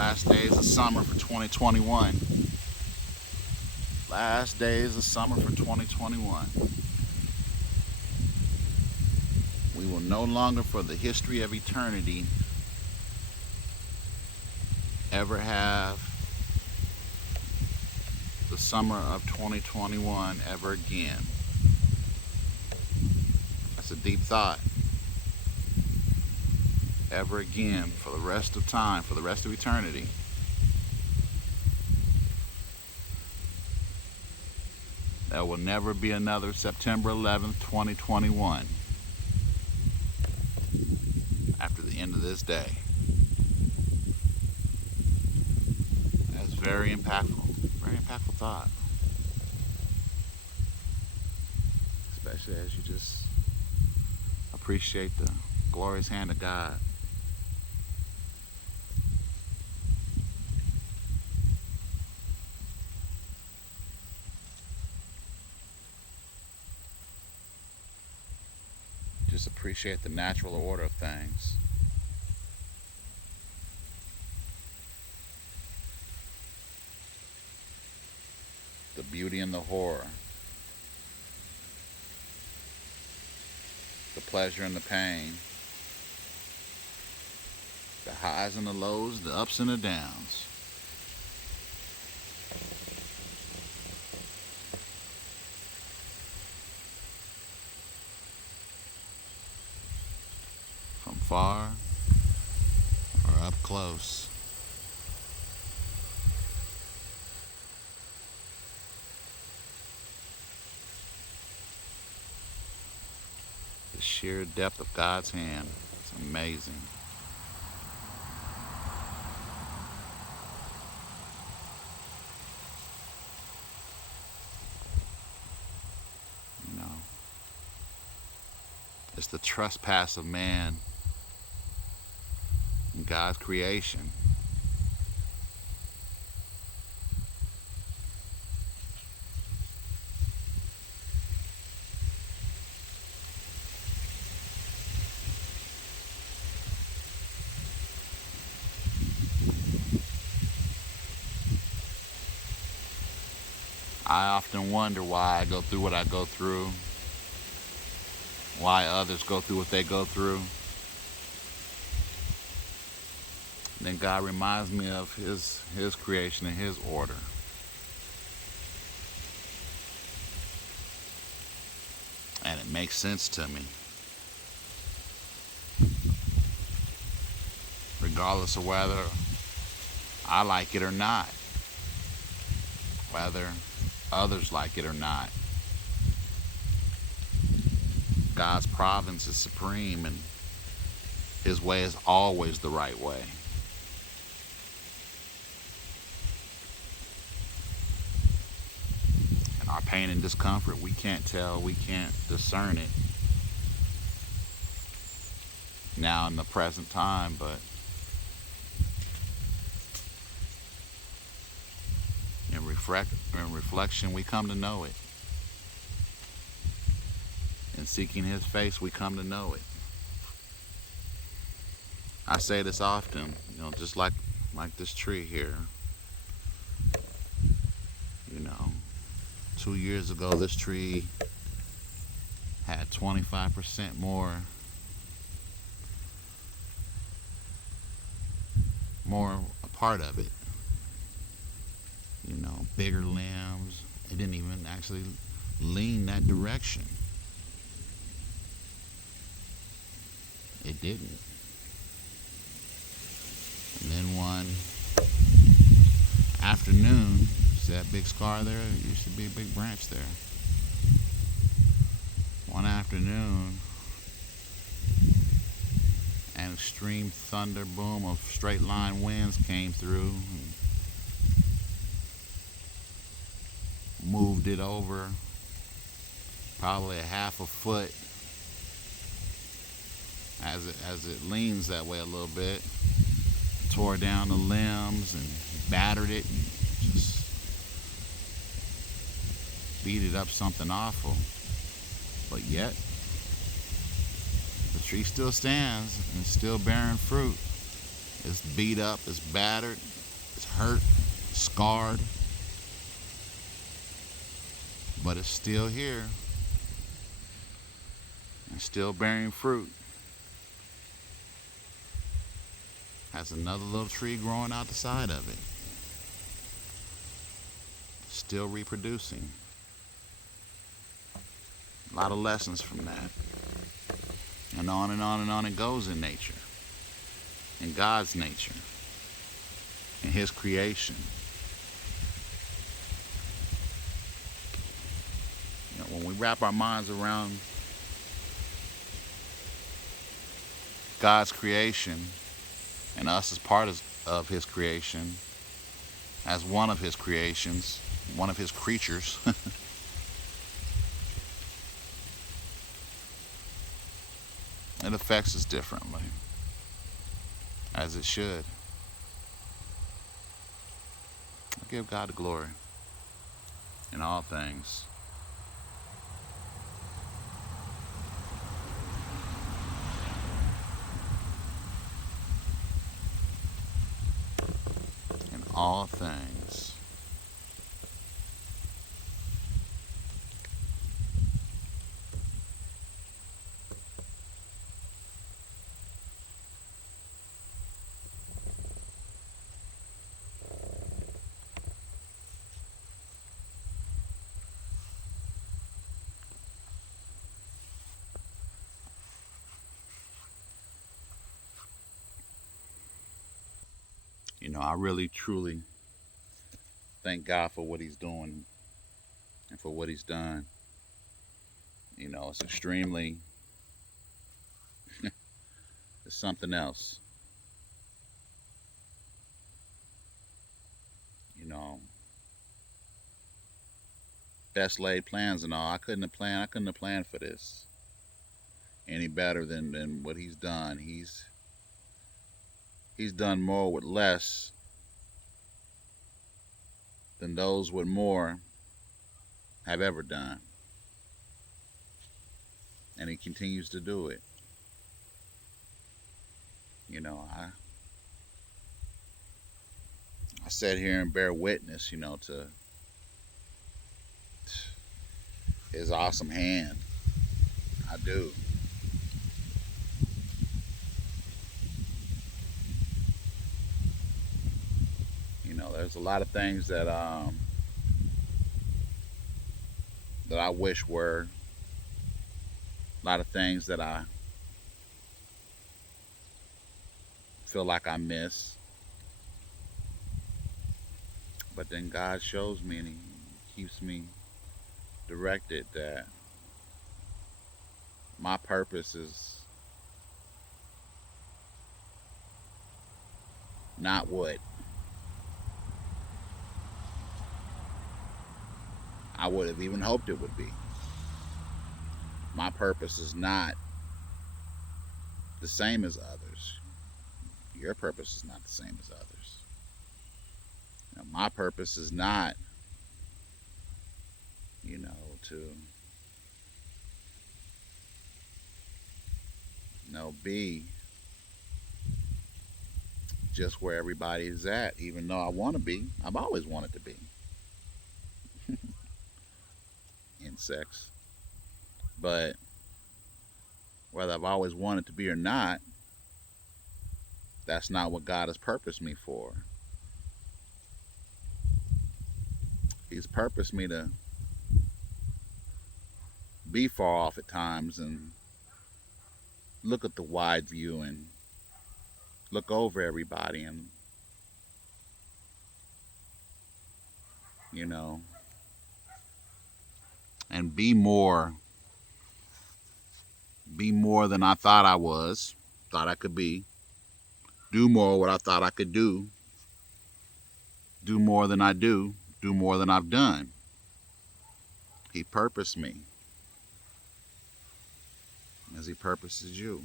last days of summer for 2021. Last days of summer for 2021. We will no longer, for the history of eternity, ever have the summer of 2021 ever again. That's a deep thought. Ever again, for the rest of time, for the rest of eternity. There will never be another September 11th, 2021 after the end of this day. That's very impactful thought. Especially as you just appreciate the glorious hand of God. Just appreciate the natural order of things. The beauty and the horror. The pleasure and the pain. The highs and the lows, the ups and the downs. From far or up close. The sheer depth of God's hand is amazing. You know, it's the trespass of man in God's creation. I often wonder why I go through what I go through, why others go through what they go through. Then God reminds me of His creation and His order. And it makes sense to me. Regardless of whether I like it or not. Whether others like it or not. God's providence is supreme and His way is always the right way. And our pain and discomfort, we can't tell, we can't discern it now in the present time, but in reflection, we come to know it. In seeking His face, we come to know it. I say this often, just like this tree here. 2 years ago, this tree had 25% more a part of it. Bigger limbs. It didn't even actually lean that direction. It didn't. And then one afternoon, see that big scar there? There used to be a big branch there. One afternoon, an extreme thunder boom of straight line winds came through and moved it over probably a half a foot as it leans that way a little bit. Tore down the limbs and battered it and just beat it up something awful. But yet the tree still stands and still bearing fruit. It's beat up, it's battered, it's hurt, scarred, but it's still here and still bearing fruit. Has another little tree growing out the side of it, still reproducing. A lot of lessons from that. And on and on and on it goes in nature, in God's nature, in His creation. You know, when we wrap our minds around God's creation and us as part of His creation, as one of His creations, one of His creatures, it affects us differently, as it should. I give God the glory in all things. In all things. You know, I really, truly thank God for what He's doing and for what He's done. You know, it's extremely, it's something else. You know, best laid plans and all. I couldn't have planned for this any better than what He's done. He's done more with less than those with more have ever done. And He continues to do it. You know, I sit here and bear witness, you know, to His awesome hand. I do. You know, there's a lot of things that I wish were, a lot of things that I feel like I miss. But then God shows me and He keeps me directed that my purpose is not what I would have even hoped it would be. My purpose is not the same as others. Your purpose is not the same as others. Now, my purpose is not, you know, to, you know, be just where everybody is at, even though I want to be. I've always wanted to be in sex. But whether I've always wanted to be or not, that's not what God has purposed me for. He's purposed me to be far off at times and look at the wide view and look over everybody and, you know, and be more than I thought I was, thought I could be, do more what I thought I could do more than I do more than I've done. He purposed me as He purposes you.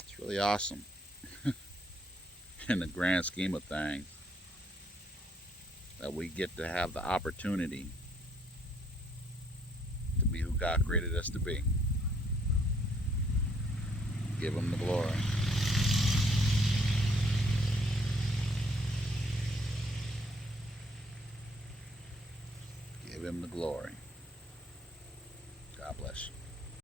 It's really awesome in the grand scheme of things that we get to have the opportunity to be be who God created us to be. Give him the glory. Give him the glory. God bless you.